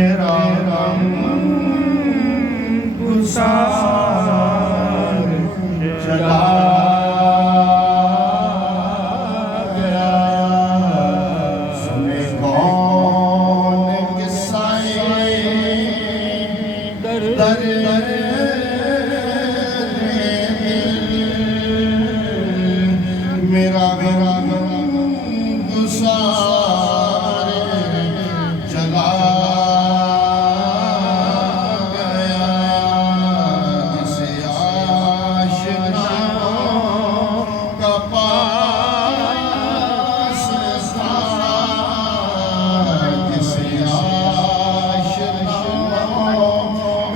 मेरा गम गुसार चला गया। सुने कौन किस्से दर्द मेरा गम गुसार चला गया। जिसे आशिक़ों का पास था, जिसे आशिक़ों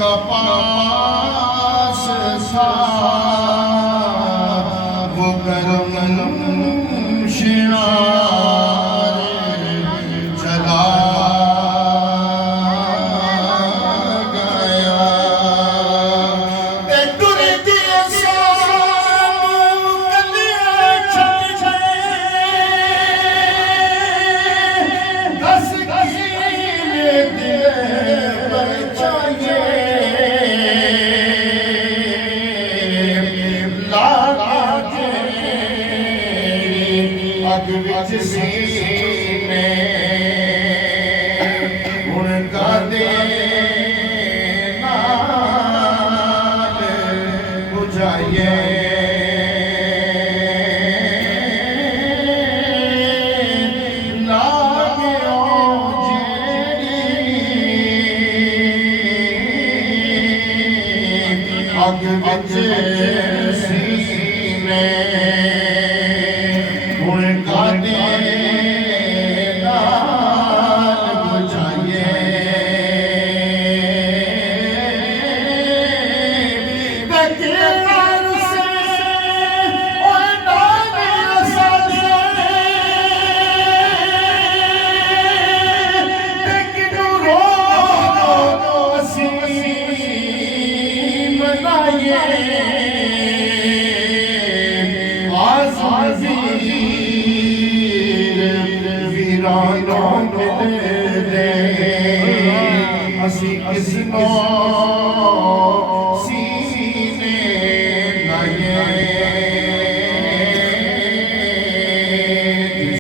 का पास था, वो करम शियार चला गया। टुर दिए सानू गलियां छत घस घसी दिए परछाइयां अग विच सीने हुण कादे नाल बुझाइए। लागो जेड़ी अग विच सीने हुण कादे नाल बुझाइए। असी किसनों